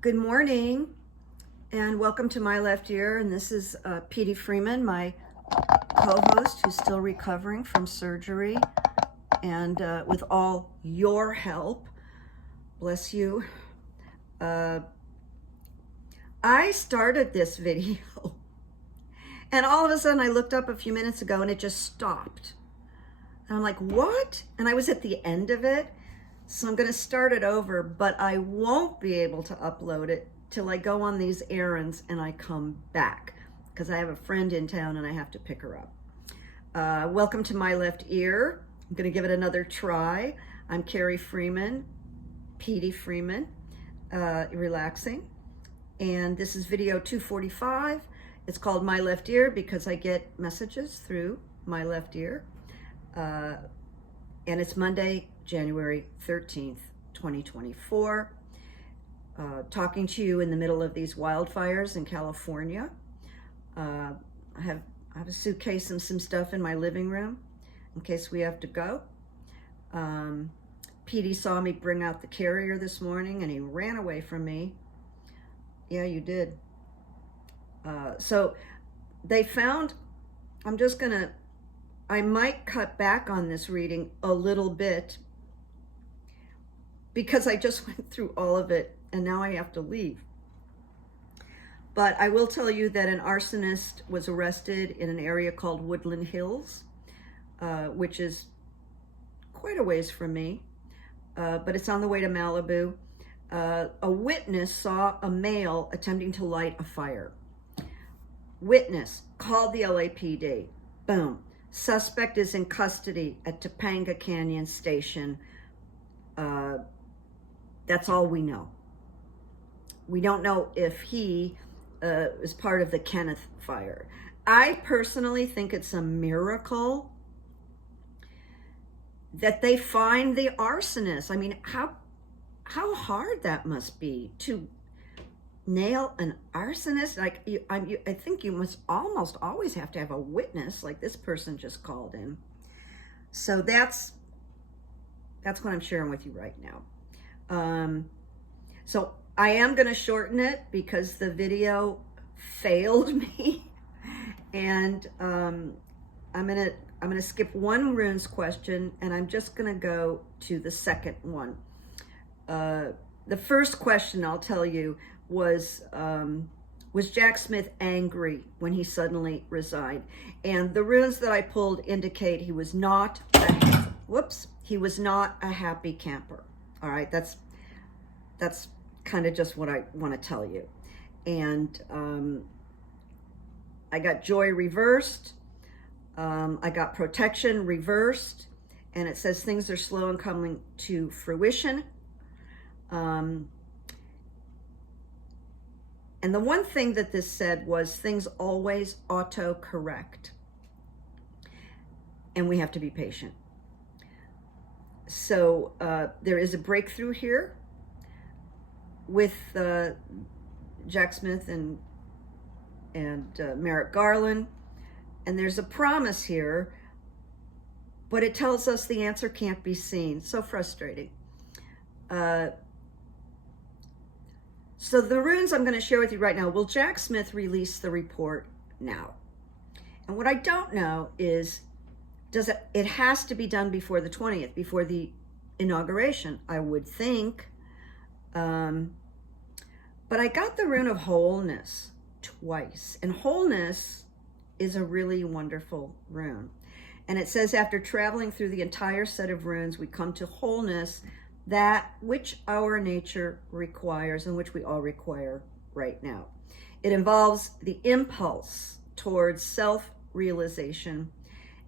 Good morning and welcome to My Left Ear. And this is Petey Freeman, my co-host, who's still recovering from surgery. And with all your help, bless you, I started this video and all of a sudden I looked up a few minutes ago and it just stopped. And I'm like, what? And I was at the end of it. So I'm going to start it over, but I won't be able to upload it till I go on these errands and I come back because I have a friend in town and I have to pick her up. Welcome to My Left Ear. I'm going to give it another try. I'm Carrie Freeman, Petey Freeman, relaxing. And this is video 245. It's called My Left Ear because I get messages through my left ear. And it's Monday, January 13th, 2024. Talking to you in the middle of these wildfires in California. I have a suitcase and some stuff in my living room in case we have to go. Petey saw me bring out the carrier this morning and he ran away from me. Yeah, you did. So they found, I might cut back on this reading a little bit because I just went through all of it and now I have to leave. But I will tell you that an arsonist was arrested in an area called Woodland Hills, which is quite a ways from me, but it's on the way to Malibu. A witness saw a male attempting to light a fire. Witness called the LAPD. Boom. Suspect is in custody at Topanga Canyon Station. That's all we know. We don't know if he is part of the Kenneth fire. I personally think it's a miracle that they find the arsonist. I mean, how hard that must be to nail an arsonist. Like I think you must almost always have to have a witness, like this person just called in. So that's what I'm sharing with you right now. So I am going to shorten it because the video failed me, and I'm gonna skip one runes question, and I'm just gonna go to the second one. The first question, I'll tell you, was Jack Smith angry when he suddenly resigned? And the runes that I pulled indicate he was not he was not a happy camper. All right, that's kind of just what I want to tell you. And I got joy reversed. I got protection reversed, and it says things are slow in coming to fruition. And the one thing that this said was things always auto-correct. And we have to be patient. So there is a breakthrough here with Jack Smith and Merrick Garland. And there's a promise here, but it tells us the answer can't be seen. So frustrating. So the runes I'm going to share with you right now, will Jack Smith release the report now? And what I don't know is, it has to be done before the 20th, before the inauguration, I would think. But I got the rune of wholeness twice. And wholeness is a really wonderful rune. And it says, after traveling through the entire set of runes, we come to wholeness, that which our nature requires and which we all require right now. It involves the impulse towards self-realization,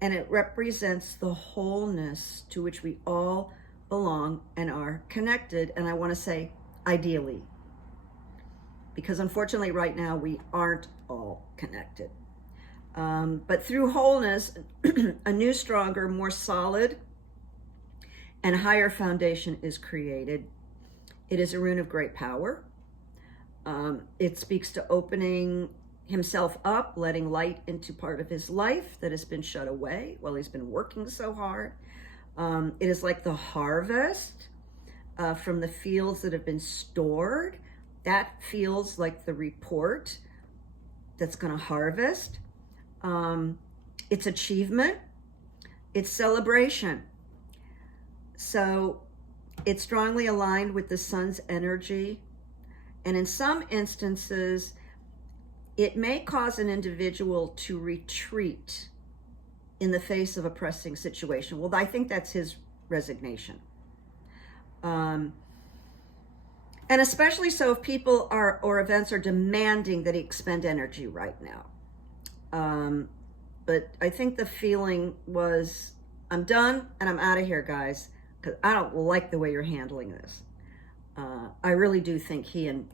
and it represents the wholeness to which we all belong and are connected. And I want to say, ideally, because unfortunately right now we aren't all connected. But through wholeness, a new, stronger, more solid, and higher foundation is created. It is a rune of great power. It speaks to opening himself up, letting light into part of his life that has been shut away while he's been working so hard. It is like the harvest from the fields that have been stored that feels like the report that's going to harvest. It's achievement. It's celebration. So it's strongly aligned with the sun's energy. And in some instances, it may cause an individual to retreat in the face of a pressing situation. Well, I think that's his resignation. And especially so if people are, or events are demanding that he expend energy right now. But I think the feeling was, I'm done and I'm out of here, guys, because I don't like the way you're handling this. I really do think he and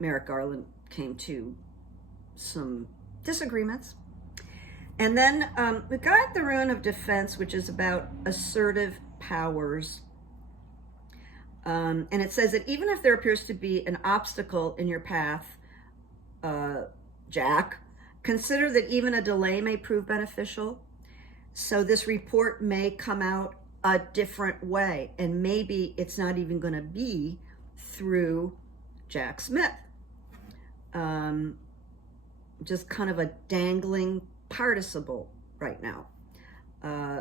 Merrick Garland came to some disagreements. And then we got the Rune of Defense, which is about assertive powers. And it says that even if there appears to be an obstacle in your path, Jack, consider that even a delay may prove beneficial. So this report may come out a different way, and maybe it's not even going to be through Jack Smith. Just kind of a dangling participle right now.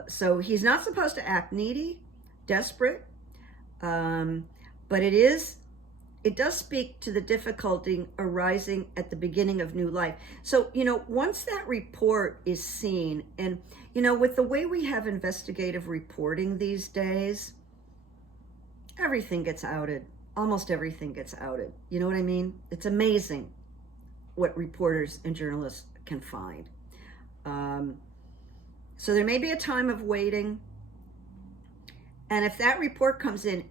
So he's not supposed to act needy, desperate, but it does speak to the difficulty arising at the beginning of new life. So, once that report is seen, and, with the way we have investigative reporting these days, everything gets outed. Almost everything gets outed. You know what I mean? It's amazing what reporters and journalists can find. So there may be a time of waiting. And if that report comes in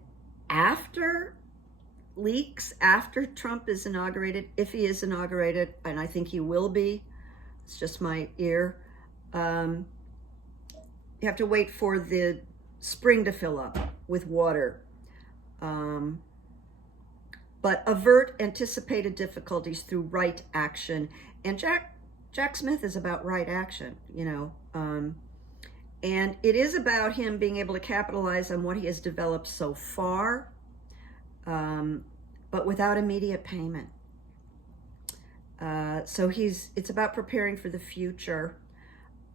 after leaks, after Trump is inaugurated, if he is inaugurated, and I think he will be, it's just my ear, you have to wait for the spring to fill up with water. But avert anticipated difficulties through right action. And Jack Smith is about right action, and it is about him being able to capitalize on what he has developed so far, but without immediate payment. So it's about preparing for the future.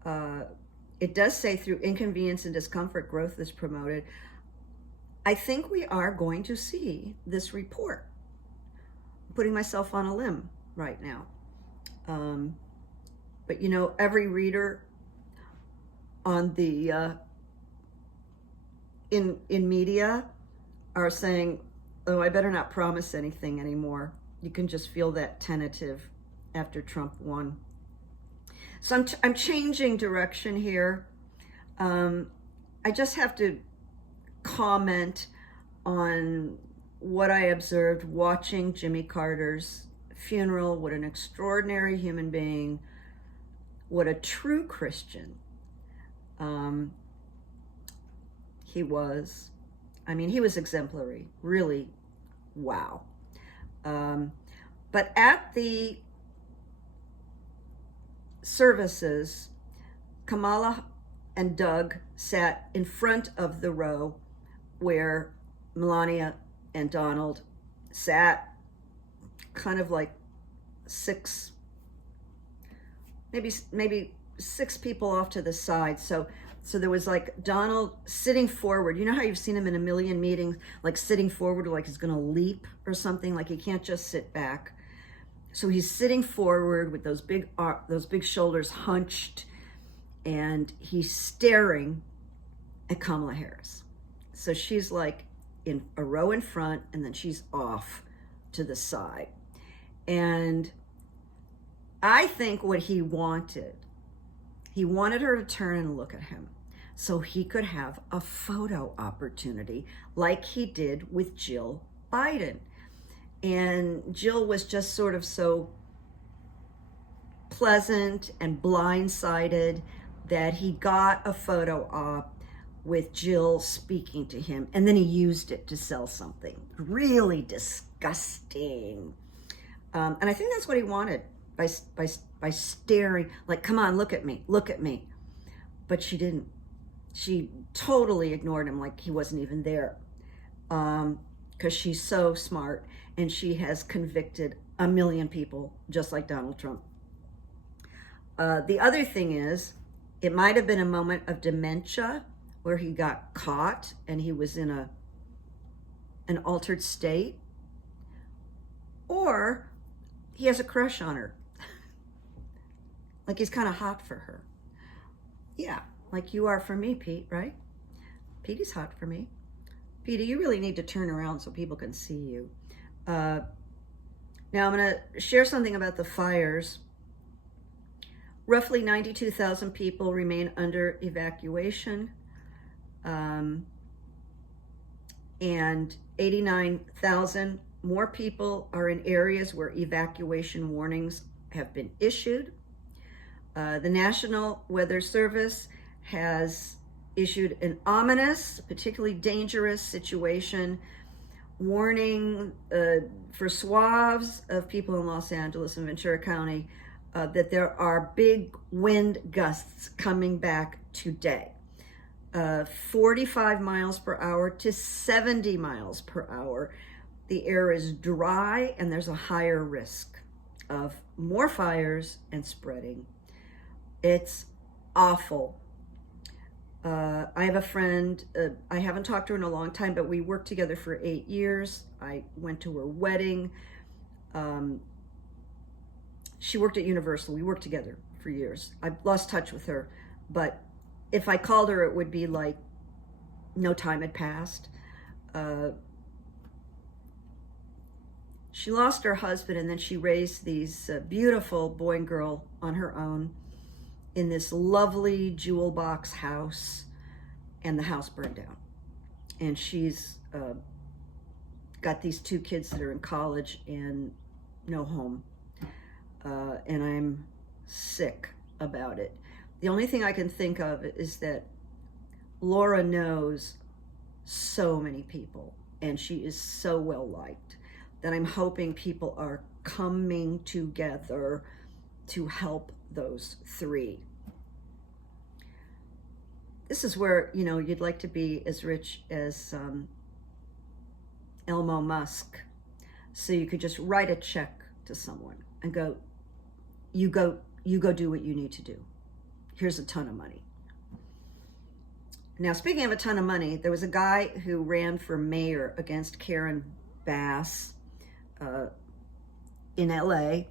It does say through inconvenience and discomfort, growth is promoted. I think we are going to see this report. I'm putting myself on a limb right now. But every reader on the in media are saying, oh, I better not promise anything anymore. You can just feel that tentative after Trump won. So I'm changing direction here. I just have to comment on what I observed watching Jimmy Carter's funeral. What an extraordinary human being. What a true Christian he was. I mean, he was exemplary, really. Wow. But at the services, Kamala and Doug sat in front of the row where Melania and Donald sat, kind of like maybe six people off to the side. So there was like Donald sitting forward. You know how you've seen him in a million meetings, like sitting forward, like he's going to leap or something, like he can't just sit back. So he's sitting forward with those big shoulders hunched, and he's staring at Kamala Harris. So she's like in a row in front, and then she's off to the side. And I think what he wanted her to turn and look at him so he could have a photo opportunity like he did with Jill Biden. And Jill was just sort of so pleasant and blindsided that he got a photo op with Jill speaking to him, and then he used it to sell something. Really disgusting. And I think that's what he wanted by staring, like, come on, look at me. But she didn't. She totally ignored him like he wasn't even there. because she's so smart and she has convicted a million people, just like Donald Trump. The other thing is, it might have been a moment of dementia where he got caught and he was in an altered state, or he has a crush on her. Like he's kind of hot for her. Yeah, like you are for me, Pete, right? Petey's hot for me. Petey, you really need to turn around so people can see you. Now I'm going to share something about the fires. Roughly 92,000 people remain under evacuation, and 89,000 more people are in areas where evacuation warnings have been issued. The National Weather Service has issued an ominous, particularly dangerous situation warning for swaths of people in Los Angeles and Ventura County that there are big wind gusts coming back today. 45 miles per hour to 70 miles per hour. The air is dry and there's a higher risk of more fires and spreading. It's awful. I have a friend, I haven't talked to her in a long time, but we worked together for 8 years. I went to her wedding. She worked at Universal. We worked together for years. I've lost touch with her, but if I called her, it would be like no time had passed. She lost her husband, and then she raised these beautiful boy and girl on her own in this lovely jewel box house, and the house burned down. And she's got these 2 kids that are in college and no home. And I'm sick about it. The only thing I can think of is that Laura knows so many people, and she is so well liked, that I'm hoping people are coming together to help those 3. This is where, you know, you'd like to be as rich as Elmo Musk, so you could just write a check to someone and go, you go do what you need to do. Here's a ton of money. Now, speaking of a ton of money, there was a guy who ran for mayor against Karen Bass in LA,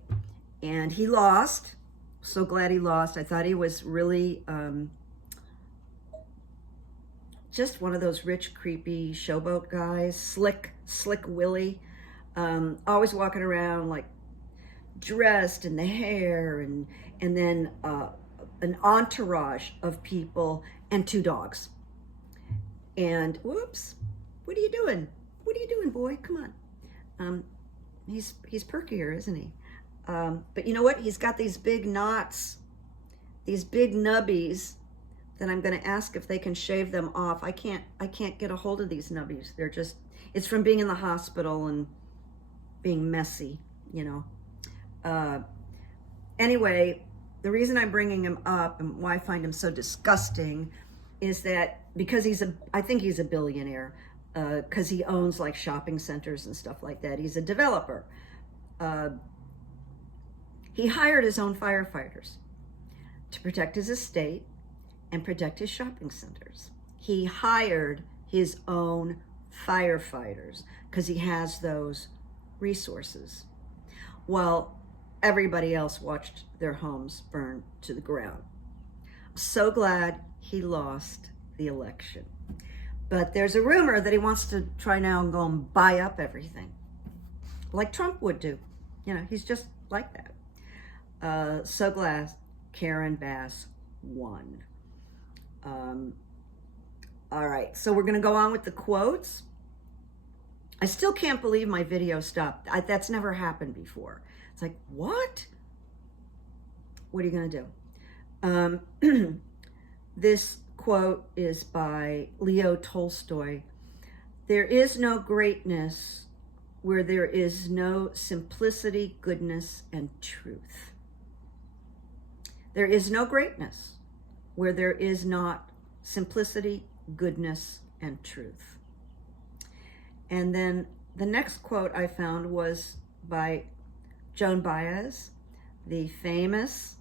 and he lost. So glad he lost. I thought he was really just one of those rich, creepy showboat guys, slick Willie, always walking around like dressed in the hair, and then an entourage of people and 2 dogs. And whoops, what are you doing? What are you doing, boy? Come on. He's perkier, isn't he? But you know what? He's got these big knots, these big nubbies that I'm going to ask if they can shave them off. I can't get a hold of these nubbies. They're just, it's from being in the hospital and being messy, you know. Anyway, the reason I'm bringing him up and why I find him so disgusting is that because I think he's a billionaire, because he owns like shopping centers and stuff like that. He's a developer. He hired his own firefighters to protect his estate and protect his shopping centers. He hired his own firefighters because he has those resources. Well, everybody else watched their homes burn to the ground. I'm so glad he lost the election. But there's a rumor that he wants to try now and go and buy up everything, like Trump would do. You know, he's just like that. So glad Karen Bass won. All right, so we're going to go on with the quotes. I still can't believe my video stopped. That's never happened before. It's like, what? What are you going to do? This quote is by Leo Tolstoy. There is no greatness where there is no simplicity, goodness, and truth. There is no greatness where there is not simplicity, goodness, and truth. And then the next quote I found was by Joan Baez, the famous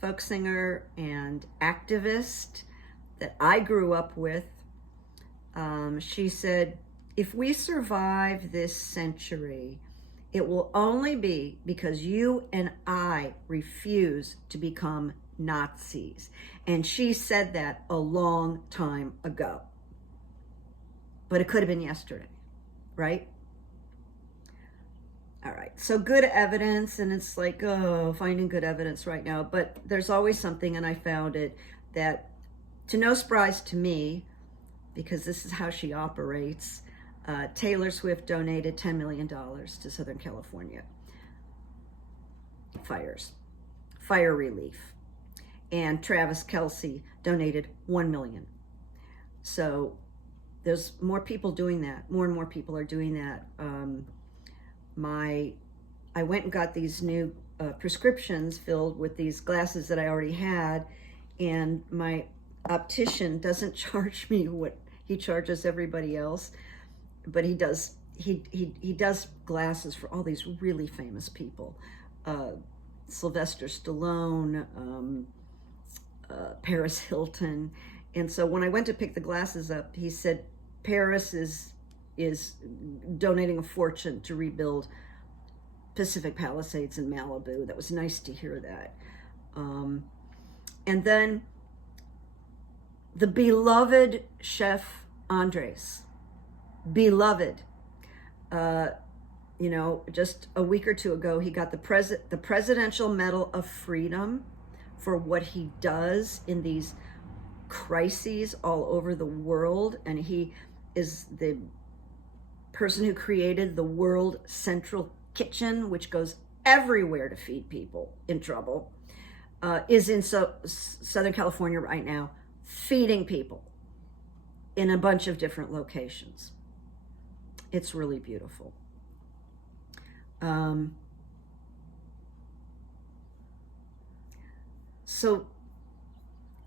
folk singer and activist that I grew up with. She said, "If we survive this century, it will only be because you and I refuse to become Nazis." And she said that a long time ago. But it could have been yesterday, right? All right, so good evidence, and it's like, oh, finding good evidence right now. But there's always something, and I found it, that to no surprise to me, because this is how she operates, Taylor Swift donated $10 million to Southern California fire relief. And Travis Kelce donated $1 million. So there's more people doing that. More and more people are doing that. I went and got these new prescriptions filled with these glasses that I already had, and my optician doesn't charge me what he charges everybody else, but he does glasses for all these really famous people, Sylvester Stallone, Paris Hilton. And so when I went to pick the glasses up, he said Paris is donating a fortune to rebuild Pacific Palisades in Malibu. That was nice to hear that. And then the beloved Chef Andres, beloved, just a week or two ago, he got the Presidential Medal of Freedom for what he does in these crises all over the world. And he is the person who created the World Central Kitchen, which goes everywhere to feed people in trouble, is in Southern California right now, feeding people in a bunch of different locations. It's really beautiful. So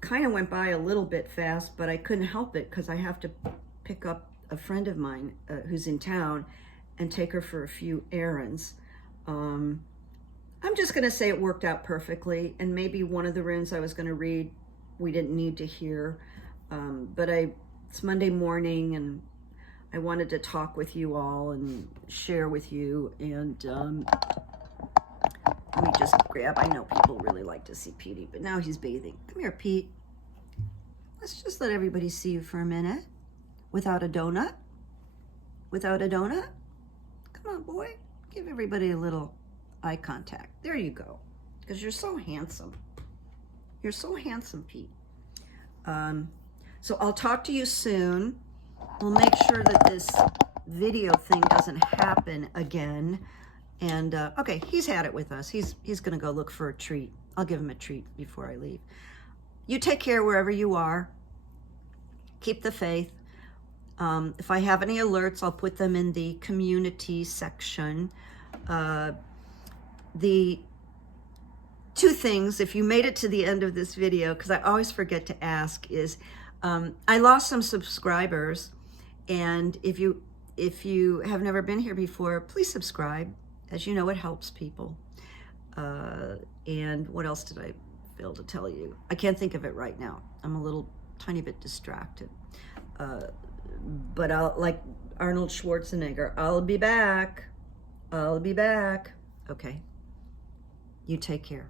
kind of went by a little bit fast, but I couldn't help it because I have to pick up a friend of mine who's in town and take her for a few errands. I'm just going to say it worked out perfectly, and maybe one of the runes I was going to read we didn't need to hear, but it's Monday morning, and I wanted to talk with you all and share with you. And let me just grab, I know people really like to see Petey, but now he's bathing. Come here, Pete. Let's just let everybody see you for a minute. Without a donut? Without a donut? Come on, boy. Give everybody a little eye contact. There you go. Because you're so handsome. You're so handsome, Pete. So I'll talk to you soon. We'll make sure that this video thing doesn't happen again. And okay, he's had it with us. He's gonna go look for a treat. I'll give him a treat before I leave. You take care wherever you are. Keep the faith. If I have any alerts, I'll put them in the community section. The two things, if you made it to the end of this video, because I always forget to ask, is I lost some subscribers, and if you have never been here before, please subscribe. As you know, it helps people. And what else did I fail to tell you? I can't think of it right now. I'm a little tiny bit distracted. But I'll, like Arnold Schwarzenegger, I'll be back. I'll be back. Okay. You take care.